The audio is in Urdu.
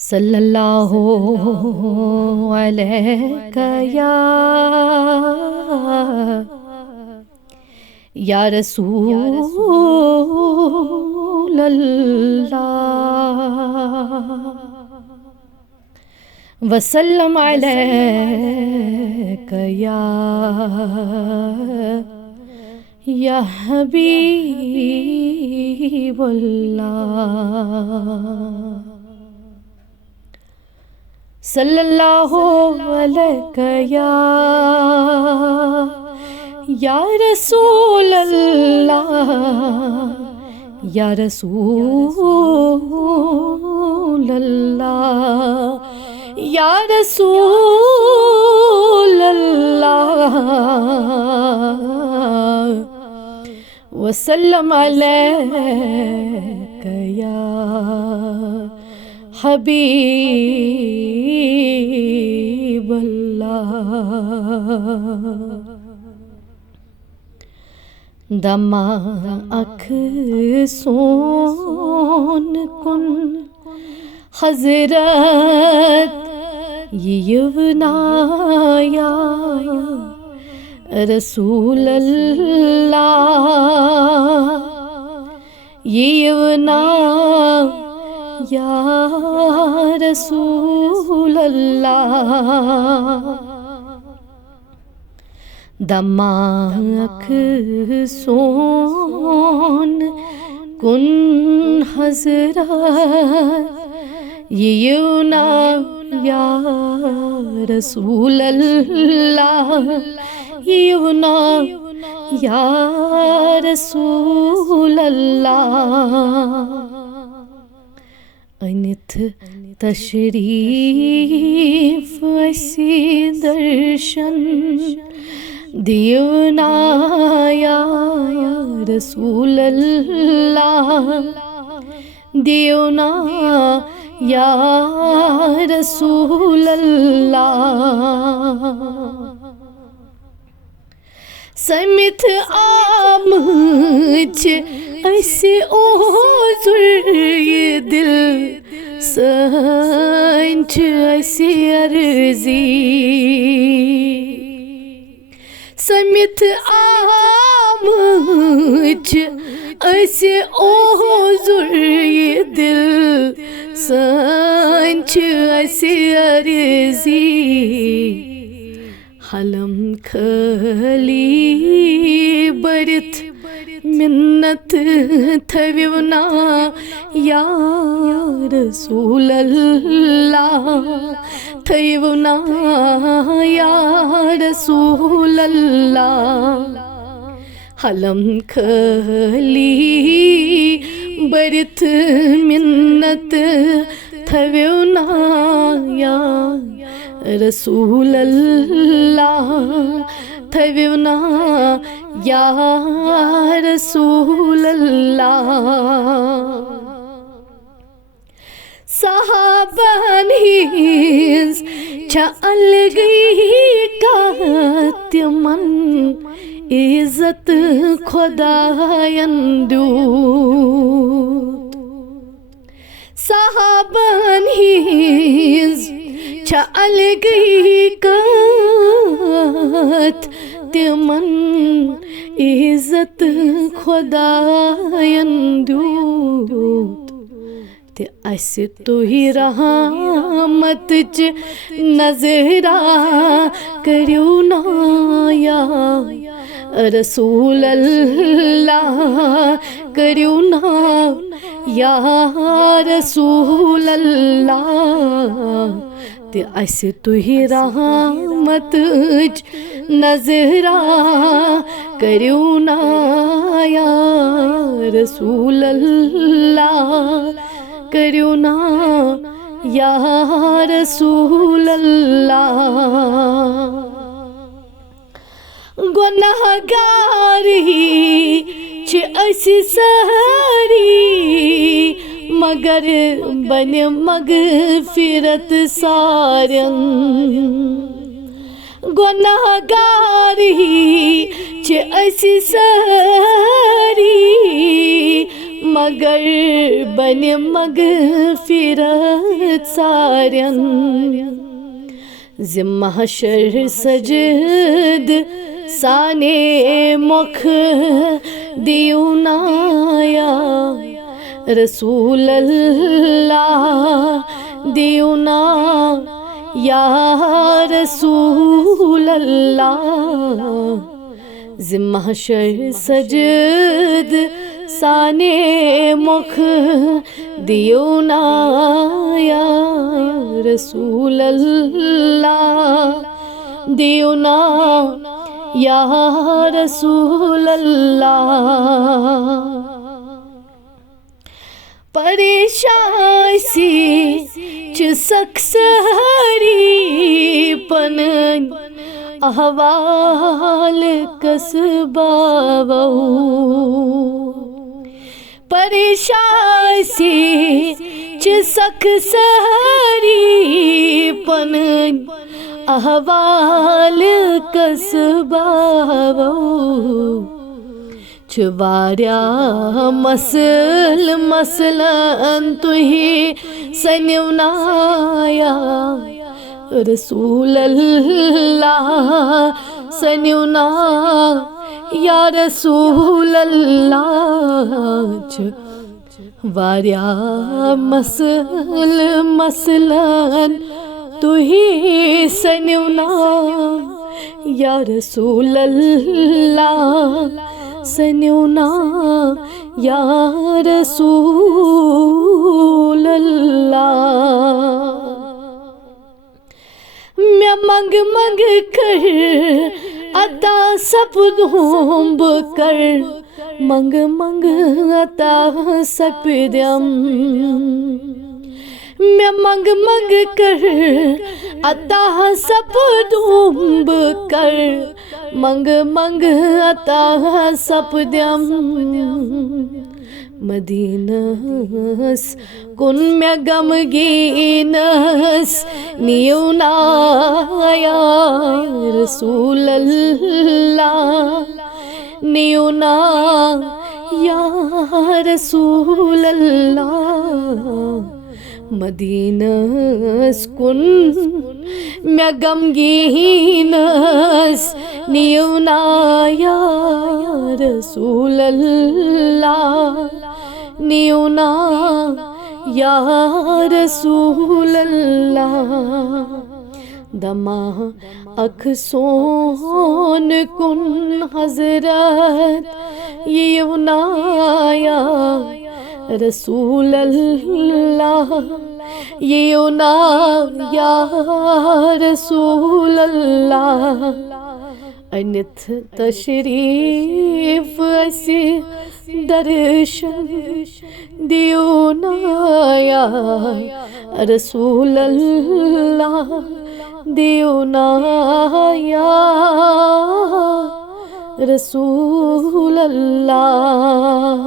صلی اللہ علیہ یا رسول اللہ وسلم علیک یا حبیب اللہ صلی اللہ علیہ یا رسول اللہ یا رسول اللہ یا رسول اللہ وسلم علیک یا حبیب اللہ دما اکھ سون کن حضرت یونایا رسول اللہ یونا یا رسول اللہ دماغ سون کن حضرت یونا یا رسول اللہ یونا یا رسول اللہ انت تشریف اسی درشن دیونا یا رسول اللہ دیونا یا رسول اللہ سمت آمچ ایسے اوزر یہ دل سنچ ایسی عرضی سمت آمچ ایسے اوزر یہ دل سنچ ایسی عرضی حلم کھلی برت منت تھویونا یا رسول اللہ تھویونا یا رسول اللہ حلم کھلی برت منت تھویونا یا رسول اللہ تھویونا یا رسول اللہ صحابانیز چل گئی کاتمن عزت خدایان دیوت صحابانیز چل گئی کات تمن عزت خدایان دیوت تے اسہِ تُہۍ رحمتٕچ نظرا کٔرِو نا یا رسول اللہ کٔرِو نا یا رسول اللہ تے اسہِ تُہۍ رحمتٕچ نظرا کٔرِو نا یا رسول اللہ کٔرِو نا یا رسول اللہ گۄناہ گاری چھِ أسۍ سٲری مگر بنہِ مغفرت سارن گۄناہ گاری چھِ أسۍ سٲری مگر بن مغفرت سارن زِ محشر سجد سانے مکھ دیونا یا رسول اللہ دیونا یا رسول اللہ زِ محشر سجد سانے مکھ دیونا یا رسول اللہ دیونا یا رسول اللہ پریشان سی چھ سکسری پن احوال کسباو پریشان سی چھ سکسری پن احوال کسباو چھ واریاہ مسلن تُہی سنیونا یا رسول اللہ سنیونا یا رسول اللہ چھ واریاہ مسلن تُہی سنیونا یا رسول اللہ سنیونا یا رسول اللہ میں منگ منگ کر عطا سپدوں بکر منگ منگ عطا سپدم میں منگ منگ کر عطا سپدوں بکر منگ منگ عطا سپدم مدینس کن میں غمگینس نیونا یا رسول اللہ نیونا یا رسول اللہ مدینس کن میں غمگینس نیونا یا رسول اللہ نیونا یا رسول اللہ دما اکسون کن حضرت یونا یا رسول اللہ یونا یا رسول اللہ انت تشریف اسی درشن دیونا یا رسول اللہ دیونا یا رسول اللہ